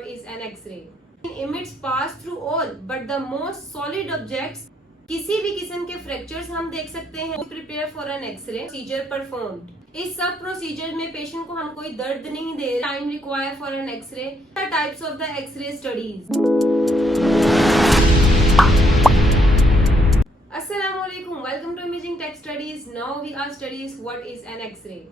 what is an X-ray. Emits pass through all but the most solid objects. किसी भी किस्म के fractures हम देख सकते हैं. Prepare for an X-ray. Procedure performed. इस सब प्रोसीजर में पेशेंट को हम कोई दर्द नहीं दे. Time require for an X-ray. The types of the X-ray studies. Assalamualaikum. Welcome to Imaging Tech Studies. Now we are studies what is an X-ray.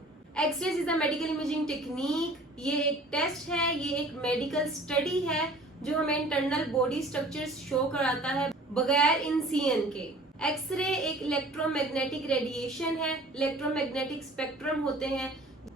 X-ray is a medical imaging technique. ये एक test है, ये एक medical study है जो हमें internal body structures show कराता है बगैर इंसियन के. एक्सरे एक इलेक्ट्रोमैग्नेटिक रेडिएशन है. इलेक्ट्रोमैग्नेटिक स्पेक्ट्रम होते हैं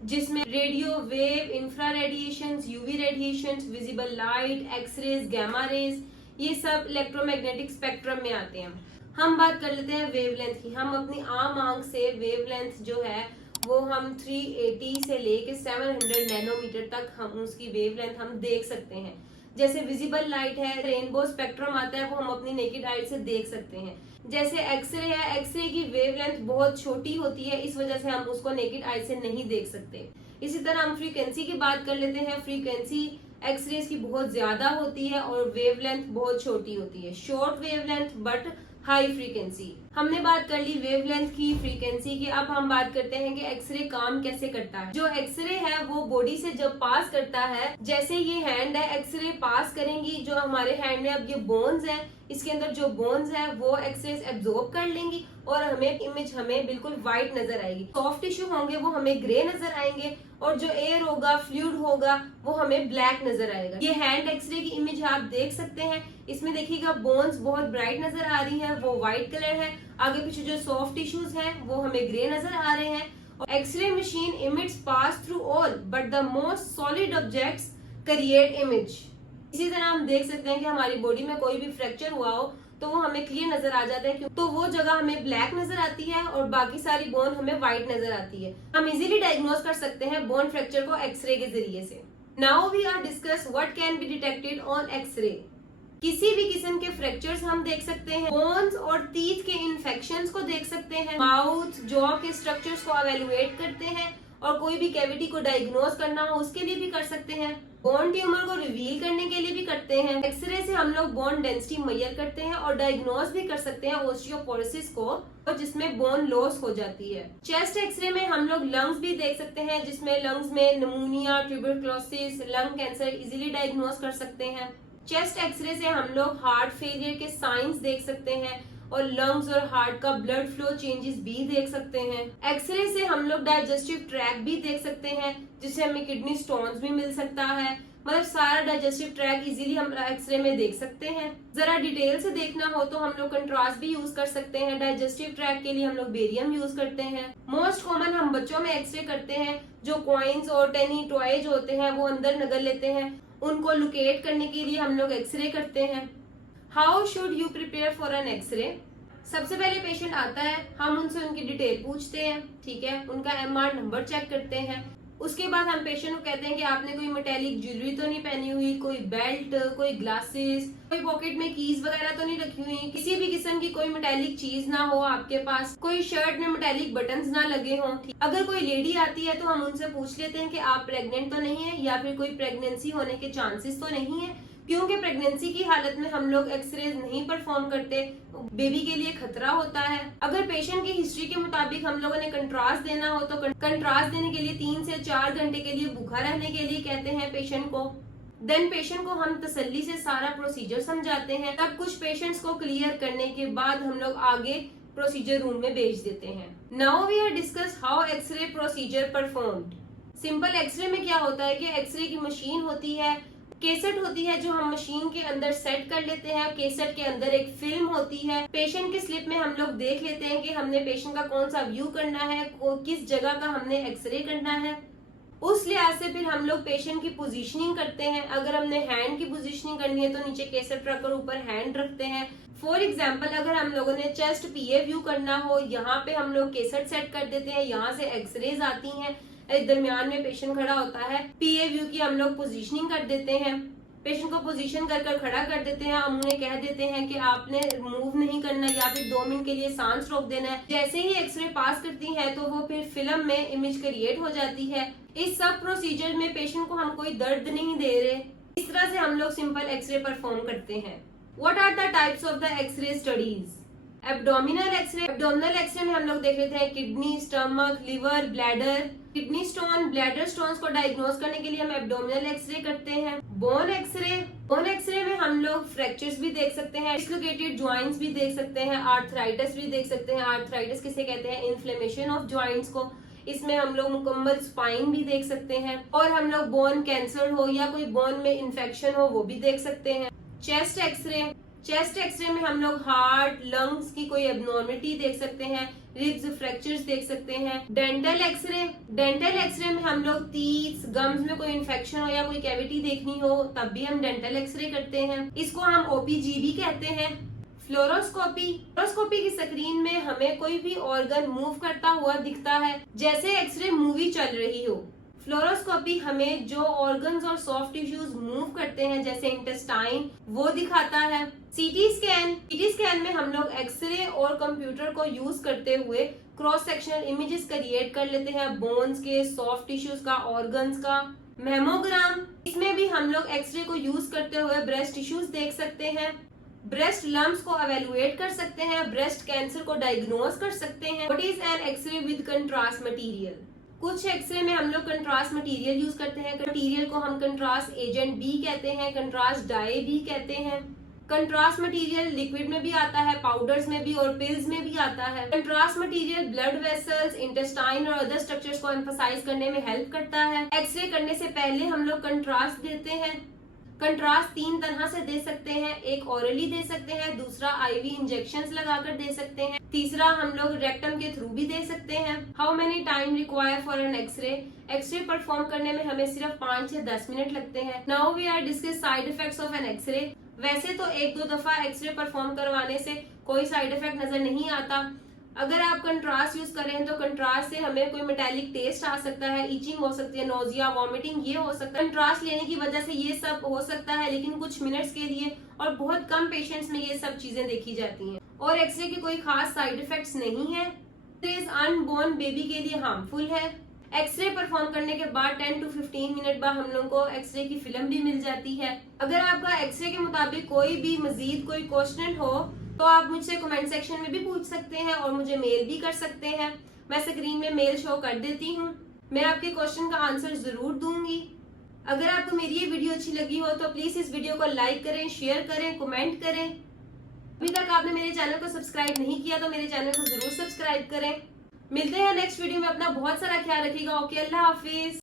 जिसमें radio wave, infra radiations, UV radiations, visible light, x-rays, gamma rays, ये सब इलेक्ट्रोमैग्नेटिक स्पेक्ट्रम में आते हैं. हम बात कर लेते हैं वेवलेंथ की. हम अपनी आम आंख से वेवलेंथ जो है वो हम 380 से लेके 700 नैनोमीटर तक हम उसकी वेवलेंथ हम देख सकते हैं. जैसे विजिबल लाइट है, रेनबो स्पेक्ट्रम आता है, वो हम अपनी नेकेड आई से देख सकते हैं. जैसे एक्सरे है, एक्सरे की वेवलेंथ बहुत छोटी होती है, इस वजह से हम उसको नेकेड आई से नहीं देख सकते. इसी तरह हम फ्रीक्वेंसी की बात कर लेते हैं. फ्रीक्वेंसी एक्सरेज की बहुत ज्यादा होती है और वेवलेंथ बहुत छोटी होती है. Short wavelength but high frequency. हमने बात कर ली वेवलेंथ की, फ्रीक्वेंसी की. अब हम बात करते हैं कि एक्सरे काम कैसे करता है. जो एक्सरे है वो बॉडी से जब पास करता है, जैसे ये हैंड है, एक्सरे पास करेंगी. जो हमारे हैंड में अब ये बोन्स है, इसके अंदर जो बोन्स है वो एक्सरे एब्जॉर्ब कर लेंगी और हमें इमेज हमें बिल्कुल व्हाइट नजर आएगी. सॉफ्ट टिश्यू होंगे वो हमें ग्रे नजर आएंगे और जो एयर होगा, फ्लूइड होगा, वो हमें ब्लैक नजर आएगा. ये हैंड एक्सरे की इमेज आप देख सकते हैं. इसमें देखिएगा बोन्स बहुत ब्राइट नजर आ रही हैं, वो व्हाइट कलर है. आगे पीछे जो सॉफ्ट टिश्यूज हैं वो हमें ग्रे नजर आ रहे हैं. और x-ray machine emits pass through all but the most solid objects create image. इसी तरह हम देख सकते हैं कि हमारी बॉडी में कोई भी फ्रैक्चर हुआ हो तो वो हमें क्लियर नजर आ जाता है, तो वो जगह हमें ब्लैक नजर आती है और बाकी सारी बोन हमें व्हाइट नजर आती है. हम इजीली डायग्नोज कर सकते हैं बोन फ्रैक्चर को एक्सरे के जरिए से. Now we are discuss what can be detected on x-ray. किसी भी किस्म के फ्रैक्चर्स हम देख सकते हैं. बोन्स और टीथ के इन्फेक्शंस को देख सकते हैं. माउथ, जॉ के स्ट्रक्चर्स को एवेलुएट करते हैं और कोई भी कैविटी को डायग्नोज करना हो उसके लिए भी कर सकते हैं. बोन ट्यूमर को रिवील करने के लिए भी करते हैं. एक्सरे से हम लोग बोन डेंसिटी मेजर करते हैं और डायग्नोज भी कर सकते हैं ओस्टियोपोरोसिस को, जिसमें बोन लॉस हो जाती है. चेस्ट एक्सरे में हम लोग लंग्स भी देख सकते हैं, जिसमें लंग्स में pneumonia, tuberculosis, lung cancer easily diagnose कर सकते हैं. चेस्ट एक्सरे से हम लोग हार्ट फेलियर के साइंस देख सकते हैं और लंग्स और हार्ट का ब्लड फ्लो चेंजेस भी देख सकते हैं. एक्सरे से हम लोग डाइजेस्टिव ट्रैक भी देख सकते हैं, जिससे हमें किडनी स्टोन्स भी मिल सकता है. मतलब सारा डाइजेस्टिव ट्रैक इजीली हम एक्सरे में देख सकते हैं. जरा डिटेल से देखना हो तो हम लोग कंट्रास्ट भी यूज कर सकते हैं. डाइजेस्टिव ट्रैक के लिए हम लोग बेरियम यूज करते हैं. मोस्ट कॉमन हम बच्चों में एक्सरे करते हैं. जो कॉइन्स और टेनी टॉय जो होते हैं वो अंदर नगल लेते हैं, उनको लोकेट करने के लिए हम लोग एक्सरे करते हैं. How should you prepare for an x-ray. सबसे पहले पेशेंट आता है, हम उनसे उनकी डिटेल पूछते हैं, ठीक है, उनका एमआर नंबर चेक करते हैं. उसके बाद हम पेशेंट को कहते हैं कि आपने कोई मेटेलिक ज्वेलरी तो नहीं पहनी हुई, कोई बेल्ट, कोई ग्लासेस, कोई पॉकेट में कीज वगैरह तो नहीं रखी हुई, किसी भी किस्म की कोई मेटेलिक चीज ना हो आपके पास, कोई शर्ट में मेटेलिक बटन्स ना लगे हों. अगर कोई लेडी आती है तो हम उनसे पूछ लेते हैं कि आप प्रेग्नेंट तो नहीं है या फिर कोई प्रेगनेंसी होने के चांसेस तो नहीं है, क्योंकि प्रेगनेंसी की हालत में हम लोग एक्सरे नहीं परफॉर्म करते, बेबी के लिए खतरा होता है. अगर पेशेंट की हिस्ट्री के मुताबिक हम लोगों ने कंट्रास्ट देना हो तो कंट्रास्ट देने के लिए 3 से 4 घंटे के लिए भूखा रहने के लिए कहते हैं पेशेंट को. देन पेशेंट को हम तसल्ली से सारा प्रोसीजर समझाते हैं. तब कुछ पेशेंट्स को क्लियर करने के बाद हम लोग आगे प्रोसीजर रूम में भेज देते हैं. Now we are discuss how x-ray procedure performed. Simple x-ray में क्या होता है कि एक्सरे की मशीन होती है, केसेट होती है जो हम मशीन के अंदर सेट कर लेते हैं. केसेट के अंदर एक फिल्म होती है. पेशेंट के स्लिप में हम लोग देख लेते हैं कि हमने पेशेंट का कौन सा व्यू करना है, किस जगह का हमने एक्सरे करना है. उस लिहाज से फिर हम लोग पेशेंट की पोजीशनिंग करते हैं. अगर हमने हैंड की पोजीशनिंग करनी है तो नीचे केसेट रखकर ऊपर हैंड रखते हैं. फॉर एग्जाम्पल अगर हम लोगों ने चेस्ट पीए व्यू करना हो, यहाँ पे हम लोग केसेट सेट कर देते हैं, यहाँ से एक्सरेज आती हैं, दरमियान में पेशेंट खड़ा होता है. पीए व्यू की हम लोग पोजीशनिंग कर देते हैं. पेशेंट को पोजीशन कर कर खड़ा कर देते हैं, हम उन्हें कह देते हैं कि आपने मूव नहीं करना या फिर 2 मिनट के लिए सांस रोक देना है। जैसे ही एक्सरे पास करती है तो वो फिर फिल्म में इमेज क्रिएट हो जाती है। इस सब प्रोसीजर में पेशेंट को हम कोई दर्द नहीं दे रहे, इस तरह से हम लोग सिंपल एक्सरे परफॉर्म करते हैं। What are the types of the x-ray studies? Abdominal x-ray में हम लोग देख लेते हैं kidney, stomach, liver, bladder. Kidney stone, bladder stones को डायग्नोज करने के लिए हम एब्डोमिनल एक्सरे करते हैं। बोन एक्सरे में हम लोग फ्रैक्चर्स भी देख सकते हैं, डिस्लोकेटेड जॉइंट्स भी देख सकते हैं, आर्थराइटिस भी देख सकते हैं। आर्थराइटिस किसे कहते हैं? इन्फ्लेमेशन ऑफ जॉइंट्स को। इसमें हम लोग मुकम्मल स्पाइन भी देख सकते हैं, और हम लोग बोन कैंसर हो या कोई बोन में इन्फेक्शन हो वो भी देख सकते हैं। चेस्ट एक्सरे में हम लोग हार्ट, लंग्स की कोई एबनॉर्मलिटी देख सकते हैं, रिब्स फ्रैक्चर्स देख सकते हैं। डेंटल एक्सरे में हम लोग टीथ, गम्स में कोई इन्फेक्शन हो या कोई कैविटी देखनी हो तब भी हम डेंटल एक्सरे करते हैं। इसको हम ओपीजी भी कहते हैं। फ्लोरोस्कोपी की स्क्रीन में हमें कोई भी ऑर्गन मूव करता हुआ दिखता है, जैसे एक्सरे मूवी चल रही हो। फ्लोरोस्कोपी हमें जो ऑर्गन्स और सॉफ्ट टिश्यूज मूव करते हैं जैसे इंटेस्टाइन वो दिखाता है। सीटी स्कैन में हम लोग एक्सरे और कंप्यूटर को यूज करते हुए क्रॉस सेक्शनल इमेजेस क्रिएट कर लेते हैं, बोन्स के, सॉफ्ट टिश्यूज का, ऑर्गन्स का। मैमोग्राम, इसमें भी हम लोग एक्सरे को यूज करते हुए ब्रेस्ट टिश्यूज देख सकते हैं, ब्रेस्ट लम्प्स को एवेलुएट कर सकते हैं, ब्रेस्ट कैंसर को डायग्नोज कर सकते हैं। What is an x-ray with contrast material? कुछ एक्सरे में हम लोग कंट्रास्ट मटेरियल यूज करते हैं। मटेरियल को हम कंट्रास्ट एजेंट भी कहते हैं, कंट्रास्ट डाई भी कहते हैं। कंट्रास्ट मटेरियल लिक्विड में भी आता है, पाउडर्स में भी और पिल्स में भी आता है। Contrast material blood vessels, intestine और अदर स्ट्रक्चर्स को एम्फसाइज करने में हेल्प करता है। एक्सरे करने से पहले हम लोग कंट्रास्ट देते हैं। कंट्रास्ट 3 तरह से दे सकते हैं, एक ओरली दे सकते हैं, दूसरा आईवी इंजेक्शंस लगाकर दे सकते हैं, तीसरा हम लोग रेक्टम के थ्रू भी दे सकते हैं। How many time require for an x-ray? X-ray perform करने में हमें सिर्फ 5 से 10 मिनट लगते हैं। Now we are discuss side effects of an x-ray. वैसे तो 1-2 दफा एक्सरे परफॉर्म करवाने से कोई साइड इफेक्ट नजर नहीं आता। अगर आप कंट्रास्ट यूज करें तो कंट्रास्ट से हमें कोई मेटालिक टेस्ट आ सकता है, ईचिंग हो सकती है, नोजिया, वॉमिटिंग ये हो सकता है। कंट्रास्ट लेने की वजह से ये सब हो सकता है, लेकिन कुछ मिनट्स के लिए और बहुत कम पेशेंट्स में ये सब चीजें देखी जाती हैं। और एक्सरे के कोई खास साइड इफेक्ट्स नहीं है। अनबॉर्न बेबी के लिए हार्मफुल है। एक्सरे परफॉर्म करने के बाद 10 to 15 मिनट बाद हम लोगों को एक्सरे की फिल्म भी मिल जाती है। अगर आपका एक्सरे के मुताबिक कोई भी मजीद कोई क्वेश्चन हो तो आप मुझसे कमेंट सेक्शन में भी पूछ सकते हैं और मुझे मेल भी कर सकते हैं। मैं स्क्रीन में मेल शो कर देती हूँ, मैं आपके क्वेश्चन का आंसर जरूर दूंगी। अगर आपको मेरी ये वीडियो अच्छी लगी हो तो प्लीज इस वीडियो को लाइक करें, शेयर करें, कमेंट करें। अभी तक आपने मेरे चैनल को सब्सक्राइब नहीं किया तो मेरे चैनल को जरूर सब्सक्राइब करें। मिलते हैं नेक्स्ट वीडियो में। अपना बहुत सारा ख्याल रखिएगा। ओके, अल्लाह हाफिज।